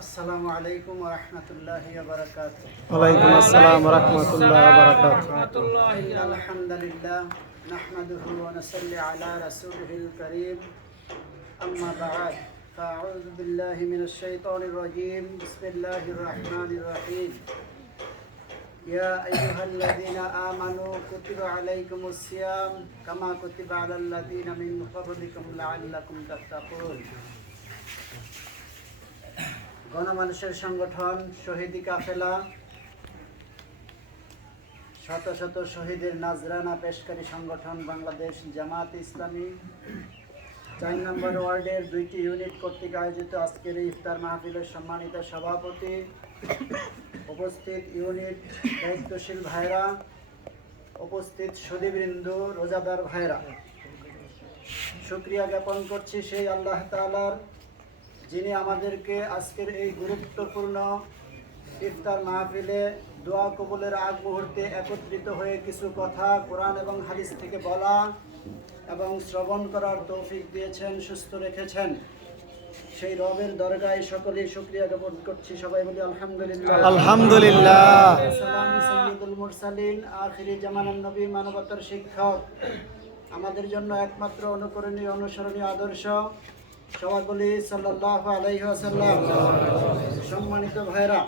আসসালামু আলাইকুম রহমতুল্লাহ বারকাত ওয়ালাইকুম আসসালাম রহমতুল্লাহ বারাকাত আলহামদুলিল্লাহ نحمده ونصلي على رسوله الكريم أما بعد فأعوذ بالله من الشيطان الرجيم بسم الله الرحمن الرحيم يا أيها الذين آمنوا كتب عليكم الصيام كما كتب على الذين من قبلكم لعلكم تتقون গণমানুষের সংগঠন, শহীদি কাফেলা, শত শত শহীদের নাজরানা পেশকারী সংগঠন বাংলাদেশ জামাত ইসলামী। চার নম্বর ওয়ার্ডের দুইটি ইউনিট কর্তৃক আয়োজিত আজকের ইফতার মাহফিলের সম্মানিত সভাপতি উপস্থিত ইউনিট দায়িত্বশীল ভাইরা, উপস্থিত সুদীবৃন্দ রোজাদার ভাইরা। শুক্রিয়া জ্ঞাপন করছি সেই আল্লাহ তাআলার যিনি আমাদেরকে আজকের এই গুরুত্বপূর্ণ ইফতার মাহফিলে দোয়া কবুলের আগ মুহূর্তে একত্রিত হয়ে কিছু কথা কোরআন এবং হাদিস থেকে বলা এবং শ্রবণ করার তৌফিক দিয়েছেন সুস্থ রেখেছেন। সেই রবের দরগায় সকলেই শুক্রিয়া জ্ঞাপন করছি। সবাই বলি আলহামদুলিল্লাহ। আলহামদুলিল্লাহ। সালাম সৈয়দুল মুরসালিন আখিরি জামানান নবী মানবতার শিক্ষক। আমাদের জন্য একমাত্র অনুকরণীয় অনুসরণীয় আদর্শ। সম্মানিত ভাইরা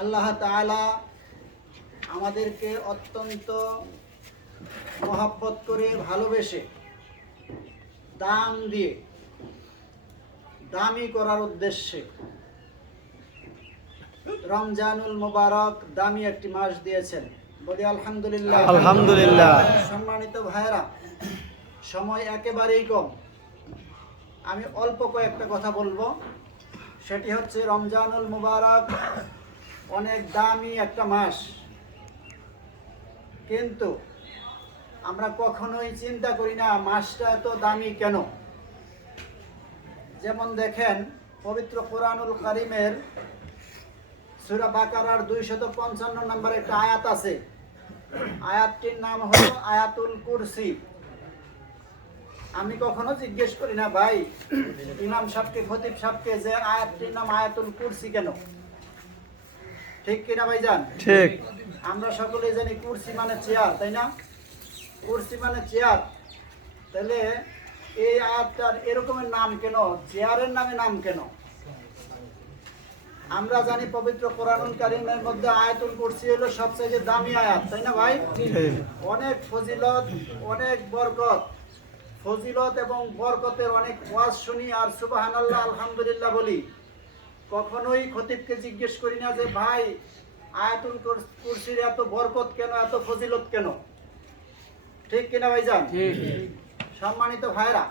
আল্লাহ তাআলা আমাদেরকে অত্যন্ত মহাব্বত করে ভালোবেসে দাম দিয়ে দামি করার উদ্দেশ্যে রমজানুল মোবারক দামি একটি মাস দিয়েছেন। বলি আলহামদুলিল্লাহ। আলহামদুলিল্লাহ। সম্মানিত ভাইরা সময় একেবারেই কম। আমি অল্প কয়েকটা কথা বলব। সেটি হচ্ছে রমজানুল মুবারক অনেক দামি একটা মাস। কিন্তু আমরা কখনোই চিন্তা করি না মাসটা এত দামি কেন? যেমন দেখেন, পবিত্র কোরআনুল করিমের সুরা বাকারার দুইশত পঞ্চান্ন নম্বর একটা আয়াত আছে। আয়াতটির নাম হলো আয়াতুল কুরসি। আমি কখনো জিজ্ঞেস করি না ভাই ইমাম সাহেবকে খতিব সাহেবকে যে আয়াতটির নাম আয়াতুল কুরসি কেন? ঠিক কিনা ভাই যান ঠিক। আমরা সকলে জানি কুরসি মানে চেয়ার তাই না? কুরসি মানে চেয়ার। তাহলে এই আয়াতটার এরকমের নাম কেন? চেয়ারের নামে নাম কেন? আমরা জানি পবিত্র কোরআনুল কারিমের মধ্যে আয়াতুল কুরসি হলো সবচেয়ে দামি আয়াত তাই না ভাই? অনেক ফজিলত অনেক বরকত। ফজিলত এবং বরকতের অনেক ওয়াজ শুনি আর সুবহানাল্লাহ আলহামদুলিল্লাহ বলি। কখনোই খতিবকে জিজ্ঞেস করি না যে ভাই আয়াতুল কুর- কুরসির এত বরকত কেন এত ফজিলত কেন? ঠিক কিনা ভাইজান? সম্মানিত ভাইরা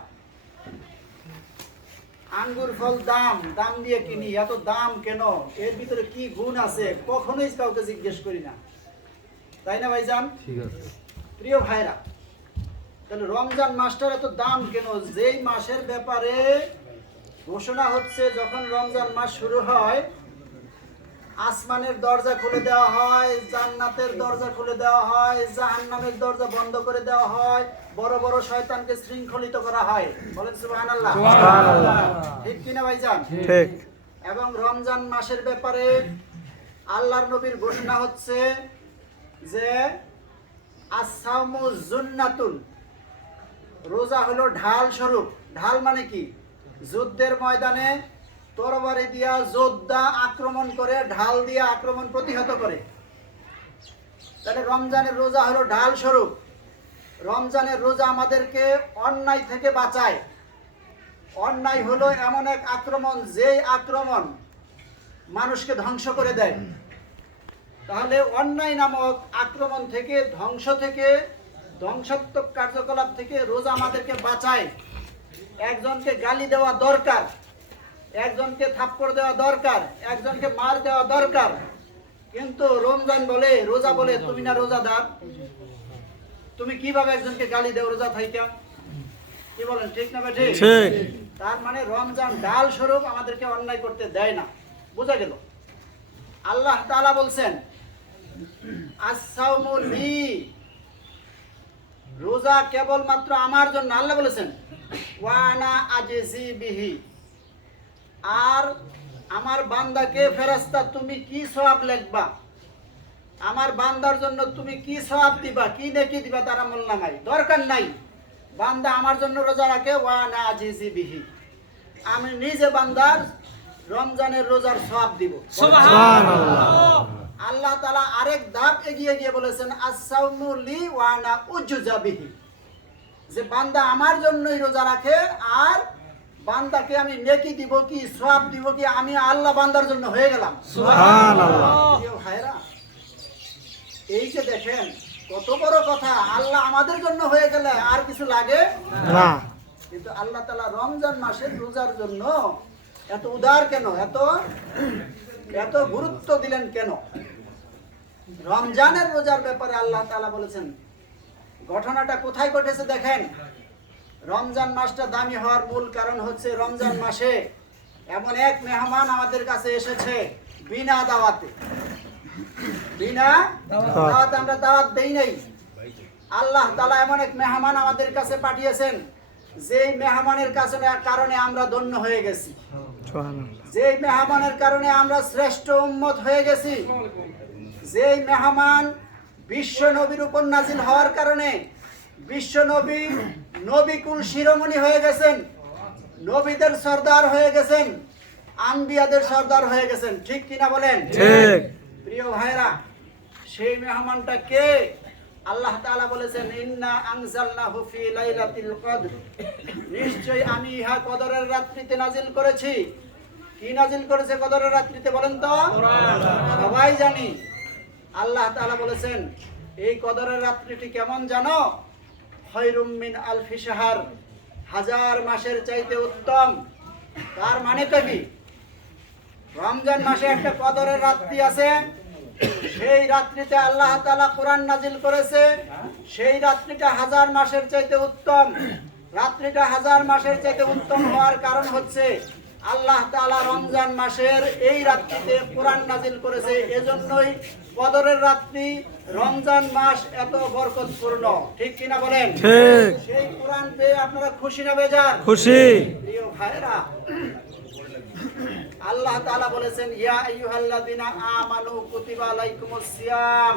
আঙ্গুর ফল দাম দাম দিয়ে কিনি এত দাম কেন? এর ভিতরে কি গুণ আছে? কখনোই কাউকে জিজ্ঞেস করি না। তাই না ভাইজান? প্রিয় ভাইরা তাহলে রমজান মাসটার এত দাম কেন? যেই মাসের ব্যাপারে ঘোষণা হচ্ছে যখন রমজান মাস শুরু হয় আসমানের দরজা খুলে দেওয়া হয় জান্নাতের দরজা খুলে দেওয়া হয় জাহান্নামের দরজা বন্ধ করে দেওয়া হয় বড় বড় শয়তানকে শৃঙ্খলিত করা হয়। বলেন সুবহানাল্লাহ। সুবহানাল্লাহ। ঠিক কিনা ভাইজান? ঠিক। এবং রমজান মাসের ব্যাপারে আল্লাহর নবীর ঘোষণা হচ্ছে যে আসামু জুন্নাতুন। রোজা হলো ঢাল স্বরূপ। ঢাল মানে কি? যুদ্ধের ময়দানে তরবারি দিয়া যোদ্ধা আক্রমণ করে, ঢাল দিয়ে আক্রমণ প্রতিহত করে। তাহলে রমজানের রোজা হলো ঢাল স্বরূপ। রমজানের রোজা আমাদেরকে অন্যায় থেকে বাঁচায়। অন্যায় হলো এমন এক আক্রমণ, যেই আক্রমণ মানুষকে ধ্বংস করে দেয়। তাহলে অন্যায় নামক আক্রমণ থেকে, ধ্বংস থেকে ধ্বংসাত্মক কার্যকলাপ থেকে রোজা আমাদেরকে বাঁচায়। একজনকে গালি দেওয়া দরকার একজনকে থাপ্পড় দেওয়া দরকার একজনকে মার দেওয়া দরকার। কিন্তু রমজান বলে রোজা বলে তুমি না রোজাদার। তুমি কীভাবে একজনকে গালি দেও রোজা থাইকা? কি বলেন ঠিক না ঠিক। ঠিক। তার মানে রমজান ডাল স্বরূপ আমাদেরকে অন্যায় করতে দেয় না। বোঝা গেল? আল্লাহ তাআলা বলছেন আসাউমু লি রোজা কেবলমাত্র আমার জন্য আল্লাহ বলেছেন ওয়ানা আজেজি বিহি। আর আমার বান্দাকে ফেরেশতা তুমি কি সওয়াব লিখবা? আমার বান্দার জন্য তুমি কি সওয়াব দিবা? কি নেকি দিবা তারা মোল্লামাই? দরকার নাই। বান্দা আমার জন্য রোজা রাখে ওয়া না আজিজি বিহি। আমি নিজে বান্দার রমজানের রোজার সওয়াব দিব। সুবহানাল্লাহ। আল্লাহ তালা আরেক ধাপ এগিয়ে গিয়ে বলেছেন আসাউমু লি ওয়ানা উজ্জুজা বিহি। যে বান্দা আমার জন্যই রোজা রাখে আর বান্দাকে আমি নেকি দিব কি সওয়াব দিব কি আমি আল্লাহ বান্দার জন্য হয়ে গেলাম। ভাইরা এই যে দেখেন কত বড় কথা আল্লাহ আমাদের জন্য হয়ে গেলে আর কিছু লাগে না। কিন্তু আল্লাহ তালা রমজান মাসে রোজার জন্য এত উদার কেন? এত এত গুরুত্ব দিলেন কেন? রমজানের রোজার ব্যাপারে আল্লাহ তালা বলেছেন, ঘটনাটা কোথায় ঘটেছে দেখেন। রমজান মাসটা দামি হওয়ার মূল কারণ হচ্ছে রমজান মাসে এমন এক মেহমান আমাদের কাছে এসেছে বিনা দাওয়াতে। বিনা দাওয়াত আমরা দাওয়াত দেই নাই। আল্লাহ তালা এমন এক মেহমান আমাদের কাছে পাঠিয়েছেন, যেই মেহমানের কাছে কারণে আমরা ধন্য হয়ে গেছি। যেই মেহমানের কারণে আমরা শ্রেষ্ঠ উম্মত হয়ে গেছি যেই মেহমান বিশ্ব নবীর উপর নাজিল হওয়ার কারণে বিশ্ব নবী নবীকুল শিরোমণি হয়ে গেছেন নবীদের সর্দার হয়ে গেছেন আম্বিয়াদের সর্দার হয়ে গেছেন। ঠিক কিনা বলেন? প্রিয় ভাইরা সেই মেহমানটা কে? আল্লাহ তাআলা বলেছেন ইন্না আনজালনাহু ফি লাইলাতিল কদর। নিশ্চয় আমি ইহা কদরের রাত্রিতে নাজিল করেছি। কি নাজিল করেছে কদরের রাত্রিতে বলেন তো? সবাই জানি। আল্লাহ তাআলা বলেছেন এই কদরের রাত্রিটি কেমন জানো? খৈরুম মিন আলফি শাহর। হাজার মাসের চাইতে উত্তম। তার মানে তো কি? রমজান মাসে একটা কদরের রাত্রি আছে। সেই রাত্রিতে আল্লাহ তাআলা কোরআন নাজিল করেছে। সেই রাত্রিটা হাজার মাসের চাইতে উত্তম। রাত্রিটা হাজার মাসের চাইতে উত্তম হওয়ার কারণ হচ্ছে আল্লাহ তাআলা রমজান মাসের এই রাত্রিতে কোরআন নাজিল করেছে। এজন্যই কদরের রাত্রি রমজান মাস এত বরকতপূর্ণ। ঠিক কিনা বলেন? ঠিক। সেই কোরআন পেয়ে আপনারা খুশি না বেজার? খুশি। প্রিয় ভাইরা আল্লাহ তাআলা বলেছেন ইয়া আইয়ুহাল্লাযিনা আমানু কুতিবা আলাইকুমুস সিয়াম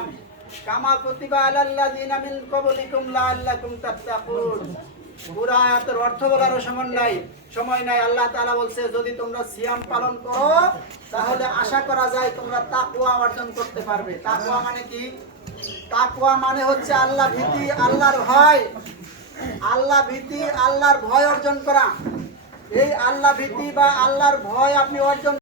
কামা কুতিবা আলাল্লাযিনা মিন ক্বাবলিকুম লাআল্লাকুম তাত্তাকুন। পুরা আয়াতের অর্থ বলারও সময় নাই সময় নাই। আল্লাহ তাআলা বলছে, যদি তোমরা সিয়াম পালন করো, তাহলে আশা করা যায় তোমরা তাকওয়া অর্জন করতে পারবে। তাকওয়া মানে কি? তাকওয়া মানে হচ্ছে আল্লাহ ভীতি, আল্লাহর ভয়। আল্লাহ ভীতি, আল্লাহর ভয় অর্জন করা। এই আল্লাহ ভীতি বা আল্লাহর ভয় আপনি অর্জন